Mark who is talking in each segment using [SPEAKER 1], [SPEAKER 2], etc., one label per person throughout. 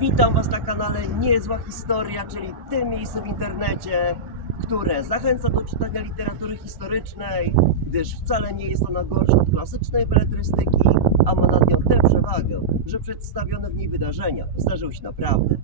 [SPEAKER 1] Witam Was na kanale Niezła Historia, czyli tym miejscu w internecie, które zachęca do czytania literatury historycznej, gdyż wcale nie jest ona gorsza od klasycznej beletrystyki, a ma nad nią tę przewagę, że przedstawione w niej wydarzenia zdarzyły się naprawdę.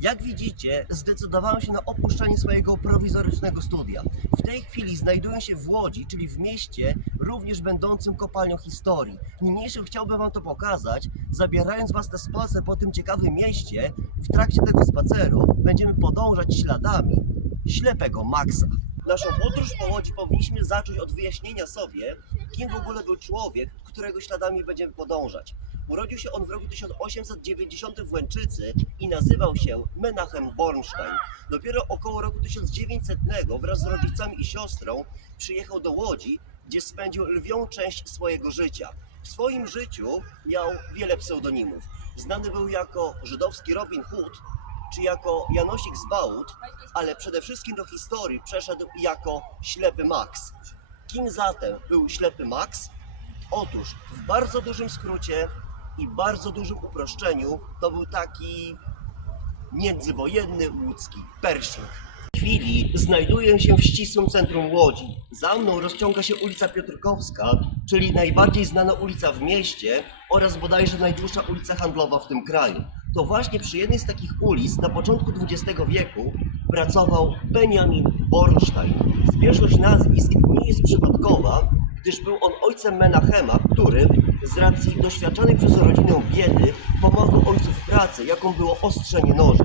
[SPEAKER 1] Jak widzicie, zdecydowałem się na opuszczenie swojego prowizorycznego studia. W tej chwili znajduję się w Łodzi, czyli w mieście również będącym kopalnią historii. Niniejszym chciałbym Wam to pokazać, zabierając Was na spacer po tym ciekawym mieście. W trakcie tego spaceru będziemy podążać śladami ślepego Maxa. Naszą podróż po Łodzi powinniśmy zacząć od wyjaśnienia sobie, kim w ogóle był człowiek, którego śladami będziemy podążać. Urodził się on w roku 1890 w Łęczycy i nazywał się Menachem Bornstein. Dopiero około roku 1900 wraz z rodzicami i siostrą przyjechał do Łodzi, gdzie spędził lwią część swojego życia. W swoim życiu miał wiele pseudonimów. Znany był jako żydowski Robin Hood, czy jako Janosik z Bałut, ale przede wszystkim do historii przeszedł jako ślepy Max. Kim zatem był ślepy Max? Otóż w bardzo dużym skrócie i bardzo dużym uproszczeniu to był taki międzywojenny łódzki Pershing. W chwili znajduję się w ścisłym centrum Łodzi. Za mną rozciąga się ulica Piotrkowska, czyli najbardziej znana ulica w mieście oraz bodajże najdłuższa ulica handlowa w tym kraju. To właśnie przy jednej z takich ulic na początku XX wieku pracował Benjamin Bornstein. Zbieżność nazwisk nie jest przypadkowa, gdyż był on ojcem Menachema, który z racji doświadczanej przez rodzinę biedy pomagał ojcu w pracy, jaką było ostrzenie noży.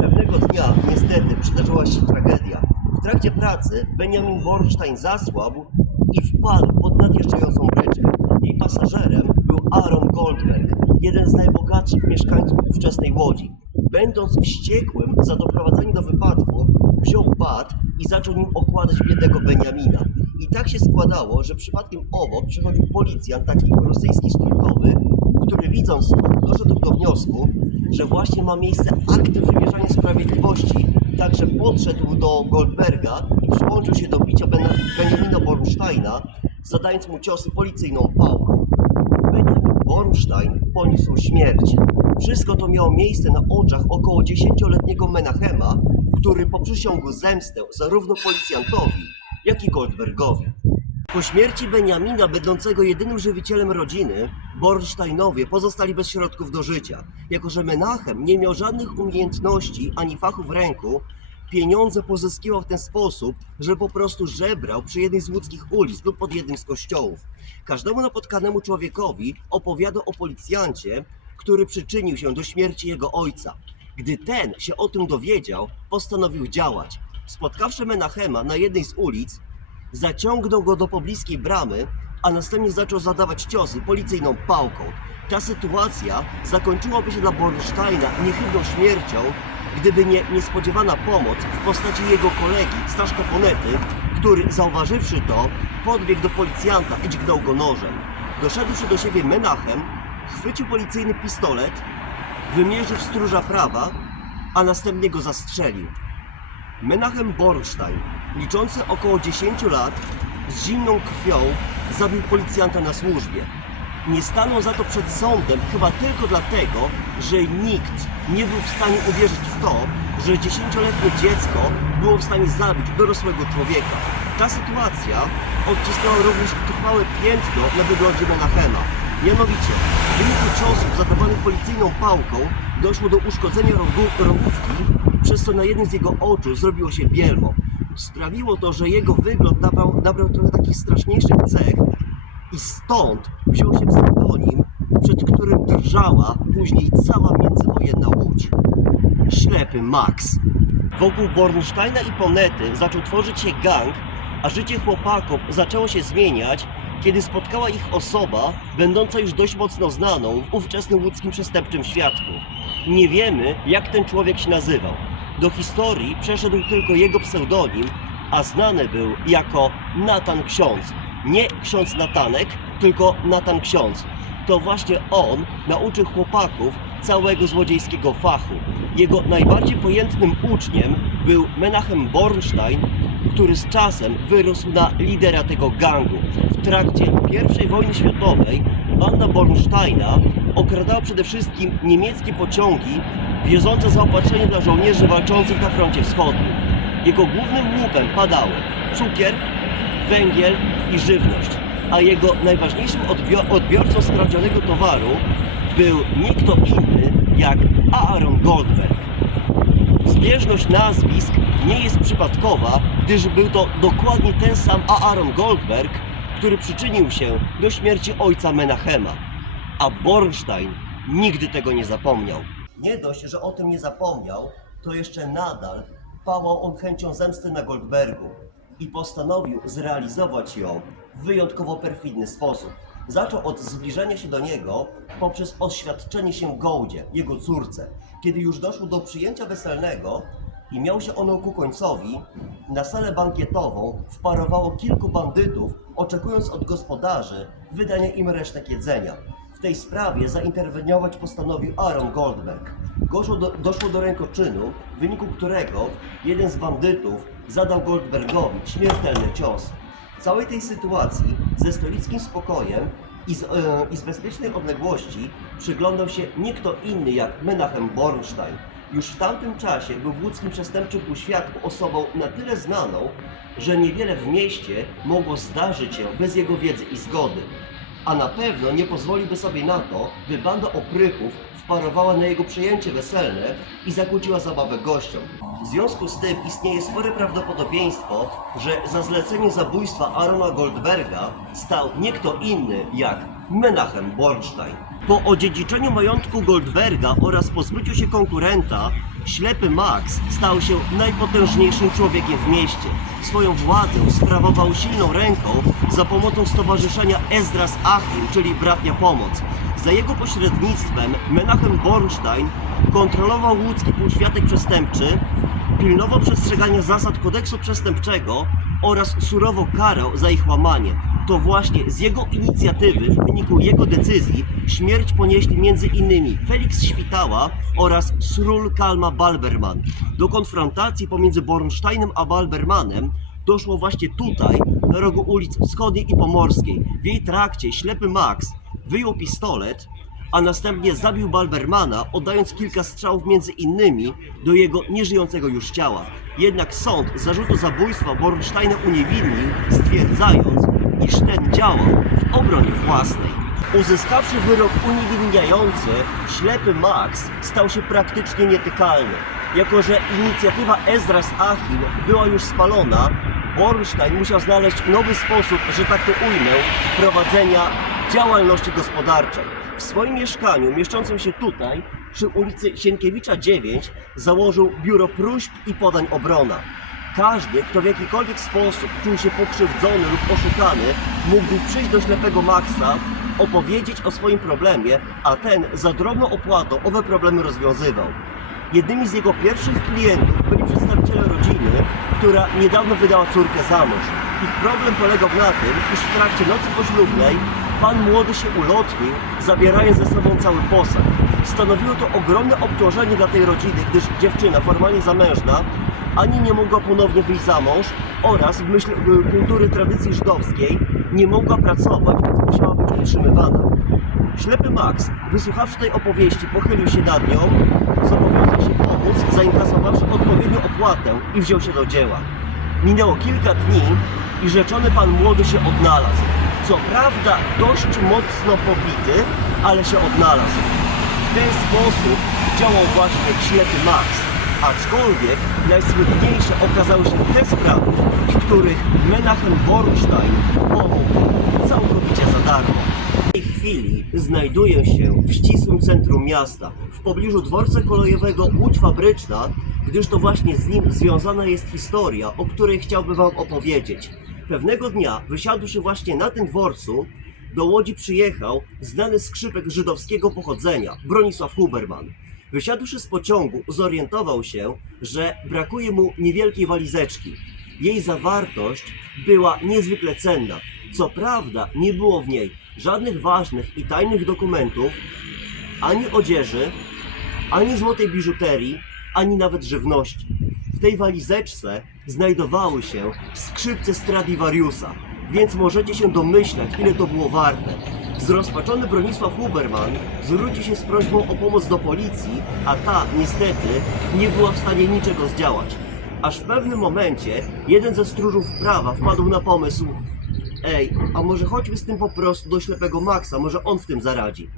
[SPEAKER 1] Pewnego dnia niestety przydarzyła się tragedia. W trakcie pracy Benjamin Bornstein zasłabł i wpadł pod nadjeżdżającą bryczkę. Jej pasażerem był Aaron Goldberg, jeden z najbogatszych mieszkańców ówczesnej Łodzi. Będąc wściekłym za doprowadzenie do wypadku, wziął bat i zaczął nim okładać biednego Benjamina. I tak się składało, że przypadkiem obok przychodził policjant, taki rosyjski strójkowy, który widząc to, doszedł do wniosku, że właśnie ma miejsce akt wymierzania sprawiedliwości, także podszedł do Goldberga i przyłączył się do bicia Ben- Benjamina Bornsteina, zadając mu ciosy policyjną pałką. Benjamin Bornstein poniósł śmierć. Wszystko to miało miejsce na oczach około 10-letniego Menachema, który poprzysiągł zemstę zarówno policjantowi, jak i Goldbergowi. Po śmierci Benjamina, będącego jedynym żywicielem rodziny, Bornsteinowie pozostali bez środków do życia. Jako, że Menachem nie miał żadnych umiejętności ani fachu w ręku, pieniądze pozyskiwał w ten sposób, że po prostu żebrał przy jednej z łódzkich ulic lub pod jednym z kościołów. Każdemu napotkanemu człowiekowi opowiadał o policjancie, który przyczynił się do śmierci jego ojca. Gdy ten się o tym dowiedział, postanowił działać. Spotkawszy Menachema na jednej z ulic, zaciągnął go do pobliskiej bramy, a następnie zaczął zadawać ciosy policyjną pałką. Ta sytuacja zakończyłaby się dla Bornsteina niechybną śmiercią, gdyby nie niespodziewana pomoc w postaci jego kolegi, Staszka Ponety, który zauważywszy to, podbiegł do policjanta i dźgnął go nożem. Doszedłszy do siebie Menachem, chwycił policyjny pistolet, wymierzył w stróża prawa, a następnie go zastrzelił. Menachem Bornstein, liczący około 10 lat, z zimną krwią zabił policjanta na służbie. Nie stanął za to przed sądem chyba tylko dlatego, że nikt nie był w stanie uwierzyć w to, że 10-letnie dziecko było w stanie zabić dorosłego człowieka. Ta sytuacja odcisnęła również trwałe piętno na wyglądzie Menachema. Mianowicie, w wyniku ciosów zadawanych policyjną pałką doszło do uszkodzenia rogu- rogówki, przez co na jednym z jego oczu zrobiło się bielmo. Sprawiło to, że jego wygląd nabrał, nabrał trochę takich straszniejszych cech i stąd wziął się pseudonim, przed którym drżała później cała międzywojenna łódź. Ślepy Max. Wokół Bornsteina i Ponety zaczął tworzyć się gang, a życie chłopaków zaczęło się zmieniać, kiedy spotkała ich osoba, będąca już dość mocno znaną w ówczesnym łódzkim przestępczym świadku. Nie wiemy, jak ten człowiek się nazywał. Do historii przeszedł tylko jego pseudonim, a znany był jako Natan Ksiądz. Nie ksiądz Natanek, tylko Natan Ksiądz. To właśnie on nauczył chłopaków całego złodziejskiego fachu. Jego najbardziej pojętnym uczniem był Menachem Bornstein, który z czasem wyrósł na lidera tego gangu. W trakcie I wojny światowej banda Bornsteina okradało przede wszystkim niemieckie pociągi wiozące zaopatrzenie dla żołnierzy walczących na froncie wschodnim. Jego głównym łupem padały cukier, węgiel i żywność, a jego najważniejszym odbio- odbiorcą skradzionego towaru był nie kto inny jak Aaron Goldberg. Zbieżność nazwisk nie jest przypadkowa, gdyż był to dokładnie ten sam Aaron Goldberg, który przyczynił się do śmierci ojca Menachema. A Bornstein nigdy tego nie zapomniał. Nie dość, że o tym nie zapomniał, to jeszcze nadal pałał on chęcią zemsty na Goldbergu i postanowił zrealizować ją w wyjątkowo perfidny sposób. Zaczął od zbliżenia się do niego poprzez oświadczenie się Gołdzie, jego córce. Kiedy już doszło do przyjęcia weselnego i miał się ono ku końcowi, na salę bankietową wparowało kilku bandytów, oczekując od gospodarzy wydania im resztek jedzenia. W tej sprawie zainterweniować postanowił Aaron Goldberg. Doszło do, doszło do rękoczynu, w wyniku którego jeden z bandytów zadał Goldbergowi śmiertelny cios. W całej tej sytuacji ze stoickim spokojem i z, e, i z bezpiecznej odległości przyglądał się nie kto inny jak Menachem Bornstein. Już w tamtym czasie był w łódzkim przestępczym półświadku osobą na tyle znaną, że niewiele w mieście mogło zdarzyć się bez jego wiedzy i zgody. A na pewno nie pozwoliłby sobie na to, by banda oprychów wparowała na jego przyjęcie weselne i zakłóciła zabawę gościom. W związku z tym istnieje spore prawdopodobieństwo, że za zlecenie zabójstwa Arona Goldberga stał nie kto inny jak Menachem Bornstein. Po odziedziczeniu majątku Goldberga oraz pozbyciu się konkurenta, ślepy Max stał się najpotężniejszym człowiekiem w mieście. Swoją władzę sprawował silną ręką za pomocą stowarzyszenia Ezdras Achim, czyli Bratnia Pomoc. Za jego pośrednictwem Menachem Bornstein kontrolował łódzki półświatek przestępczy, pilnował przestrzegania zasad kodeksu przestępczego oraz surowo karał za ich łamanie. To właśnie z jego inicjatywy, w wyniku jego decyzji, śmierć ponieśli innymi Felix Świtała oraz Srul Kalma Balberman. Do konfrontacji pomiędzy Bornsteinem a Balbermanem doszło właśnie tutaj, na rogu ulic Wschodniej i Pomorskiej. W jej trakcie ślepy Max wyjął pistolet, a następnie zabił Balbermana, oddając kilka strzałów między innymi do jego nieżyjącego już ciała. Jednak sąd zarzutu zabójstwa Bornsteina uniewinnił, stwierdzając, iż ten działał w obronie własnej. Uzyskawszy wyrok uniewinniający, ślepy Max stał się praktycznie nietykalny. Jako, że inicjatywa Ezras Achim była już spalona, Bornstein musiał znaleźć nowy sposób, że tak to ujmę, prowadzenia działalności gospodarczej. W swoim mieszkaniu, mieszczącym się tutaj, przy ulicy Sienkiewicza 9, założył biuro próśb i podań obrona. Każdy, kto w jakikolwiek sposób czuł się pokrzywdzony lub oszukany, mógł przyjść do ślepego Maxa, opowiedzieć o swoim problemie, a ten za drobną opłatą owe problemy rozwiązywał. Jednymi z jego pierwszych klientów byli przedstawiciele rodziny, która niedawno wydała córkę za mąż. Ich problem polegał na tym, iż w trakcie nocy poślubnej pan młody się ulotnił, zabierając ze sobą cały posag. Stanowiło to ogromne obciążenie dla tej rodziny, gdyż dziewczyna formalnie zamężna ani nie mogła ponownie wyjść za mąż oraz w myśl y, kultury tradycji żydowskiej nie mogła pracować, więc musiała być utrzymywana. Ślepy Max, wysłuchawszy tej opowieści, pochylił się nad nią, zobowiązał się pomóc, zainkasowawszy odpowiednią opłatę i wziął się do dzieła. Minęło kilka dni i rzeczony pan młody się odnalazł. Co prawda dość mocno pobity, ale się odnalazł. W ten sposób działał właśnie ślepy Max. Aczkolwiek najsmutniejsze okazały się te sprawy, w których Menachem Bornstein pomógł całkowicie za darmo. W tej chwili znajduję się w ścisłym centrum miasta, w pobliżu dworca kolejowego Łódź Fabryczna, gdyż to właśnie z nim związana jest historia, o której chciałbym Wam opowiedzieć. Pewnego dnia, wysiadłszy właśnie na tym dworcu, do Łodzi przyjechał znany skrzypek żydowskiego pochodzenia, Bronisław Huberman. Wysiadłszy z pociągu, zorientował się, że brakuje mu niewielkiej walizeczki. Jej zawartość była niezwykle cenna. Co prawda, nie było w niej żadnych ważnych i tajnych dokumentów, ani odzieży, ani złotej biżuterii, ani nawet żywności. W tej walizeczce znajdowały się skrzypce Stradivariusa, więc możecie się domyślać, ile to było warte. Zrozpaczony Bronisław Huberman zwrócił się z prośbą o pomoc do policji, a ta niestety nie była w stanie niczego zdziałać. Aż w pewnym momencie jeden ze stróżów prawa wpadł na pomysł Ej, a może chodźmy z tym po prostu do ślepego Maxa, może on w tym zaradzi.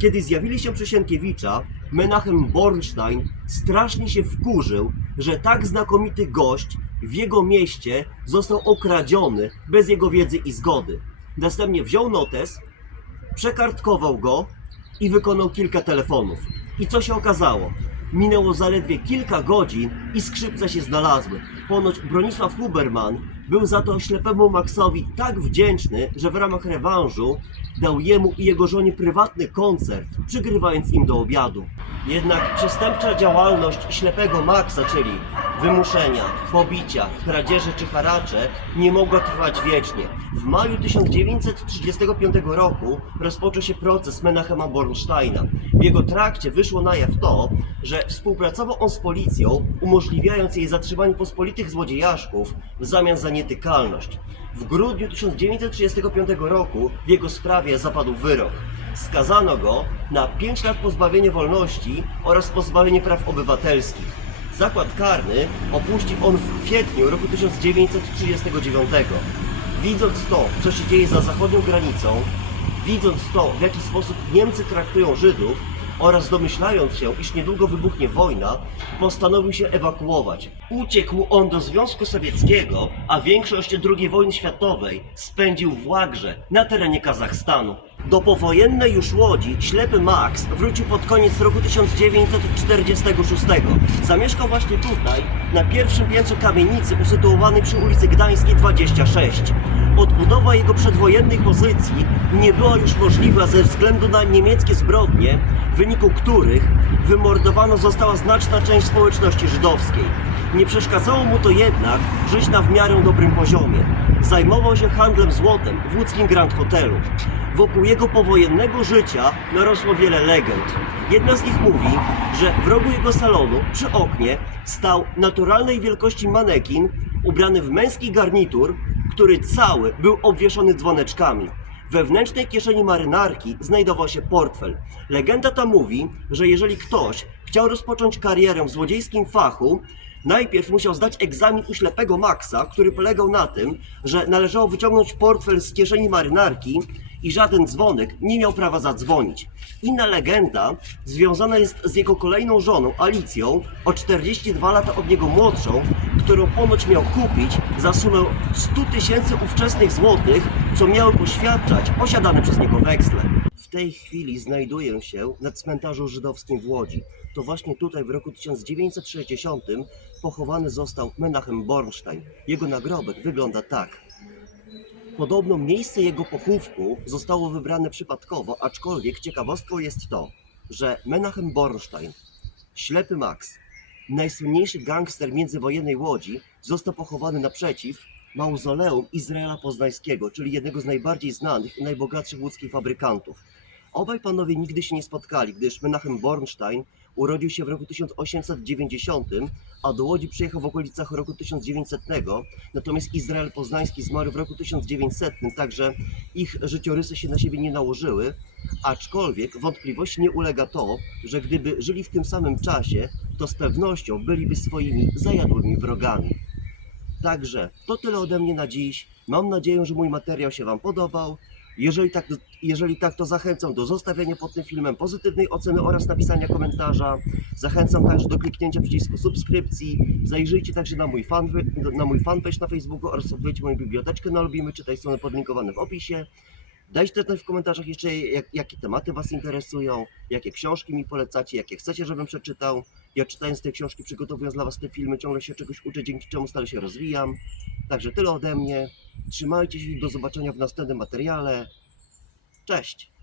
[SPEAKER 1] Kiedy zjawili się przy Sienkiewicza, Menachem Bornstein strasznie się wkurzył, że tak znakomity gość w jego mieście został okradziony bez jego wiedzy i zgody. Następnie wziął notes, przekartkował go i wykonał kilka telefonów. I co się okazało? Minęło zaledwie kilka godzin i skrzypce się znalazły. Ponoć Bronisław Huberman był za to ślepemu Maxowi tak wdzięczny, że w ramach rewanżu dał jemu i jego żonie prywatny koncert, przygrywając im do obiadu. Jednak przestępcza działalność ślepego Maxa, czyli wymuszenia, pobicia, kradzieże czy haracze, nie mogła trwać wiecznie. W maju 1935 roku rozpoczął się proces Menachema Bornsteina. W jego trakcie wyszło na jaw to, że współpracował on z policją, umożliwiając jej zatrzymanie pospolitych złodziejaszków w zamian za nietykalność. W grudniu 1935 roku w jego sprawie zapadł wyrok. Skazano go na 5 lat pozbawienia wolności oraz pozbawienie praw obywatelskich. Zakład karny opuścił on w kwietniu roku 1939. Widząc to, co się dzieje za zachodnią granicą, widząc to, w jaki sposób Niemcy traktują Żydów oraz domyślając się, iż niedługo wybuchnie wojna, postanowił się ewakuować. Uciekł on do Związku Sowieckiego, a większość II wojny światowej spędził w Łagrze na terenie Kazachstanu. Do powojennej już Łodzi ślepy Max wrócił pod koniec roku 1946. Zamieszkał właśnie tutaj, na pierwszym piętrze kamienicy usytuowanej przy ulicy Gdańskiej 26. Odbudowa jego przedwojennej pozycji nie była już możliwa ze względu na niemieckie zbrodnie, w wyniku których wymordowano została znaczna część społeczności żydowskiej. Nie przeszkadzało mu to jednak żyć na w miarę dobrym poziomie. Zajmował się handlem złotem w łódzkim Grand Hotelu. Wokół jego powojennego życia narosło wiele legend. Jedna z nich mówi, że w rogu jego salonu, przy oknie, stał naturalnej wielkości manekin ubrany w męski garnitur, który cały był obwieszony dzwoneczkami. W wewnętrznej kieszeni marynarki znajdował się portfel. Legenda ta mówi, że jeżeli ktoś chciał rozpocząć karierę w złodziejskim fachu, najpierw musiał zdać egzamin u ślepego Maxa, który polegał na tym, że należało wyciągnąć portfel z kieszeni marynarki i żaden dzwonek nie miał prawa zadzwonić. Inna legenda związana jest z jego kolejną żoną, Alicją, o 42 lata od niego młodszą, którą ponoć miał kupić za sumę 100 tysięcy ówczesnych złotych, co miały poświadczać posiadane przez niego weksle. W tej chwili znajduję się na cmentarzu żydowskim w Łodzi. To właśnie tutaj w roku 1960 pochowany został Menachem Bornstein. Jego nagrobek wygląda tak. Podobno miejsce jego pochówku zostało wybrane przypadkowo, aczkolwiek ciekawostką jest to, że Menachem Bornstein, ślepy Max, najsłynniejszy gangster międzywojennej Łodzi, został pochowany naprzeciw mauzoleum Izraela Poznańskiego, czyli jednego z najbardziej znanych i najbogatszych łódzkich fabrykantów. Obaj panowie nigdy się nie spotkali, gdyż Menachem Bornstein urodził się w roku 1890, a do Łodzi przyjechał w okolicach roku 1900, natomiast Izrael Poznański zmarł w roku 1900, także ich życiorysy się na siebie nie nałożyły, aczkolwiek wątpliwości nie ulega to, że gdyby żyli w tym samym czasie, to z pewnością byliby swoimi zajadłymi wrogami. Także to tyle ode mnie na dziś. Mam nadzieję, że mój materiał się Wam podobał. Jeżeli tak, jeżeli tak, to zachęcam do zostawienia pod tym filmem pozytywnej oceny oraz napisania komentarza. Zachęcam także do kliknięcia przycisku subskrypcji. Zajrzyjcie także na mój, fan, na mój fanpage na Facebooku oraz odwiedźcie moją biblioteczkę na Lubimy, czytaj strony podlinkowane w opisie. Dajcie też w komentarzach jeszcze, jak, jakie tematy Was interesują, jakie książki mi polecacie, jakie chcecie, żebym przeczytał. Ja czytając te książki, przygotowując dla Was te filmy, ciągle się czegoś uczę, dzięki czemu stale się rozwijam. Także tyle ode mnie. Trzymajcie się i do zobaczenia w następnym materiale. Cześć!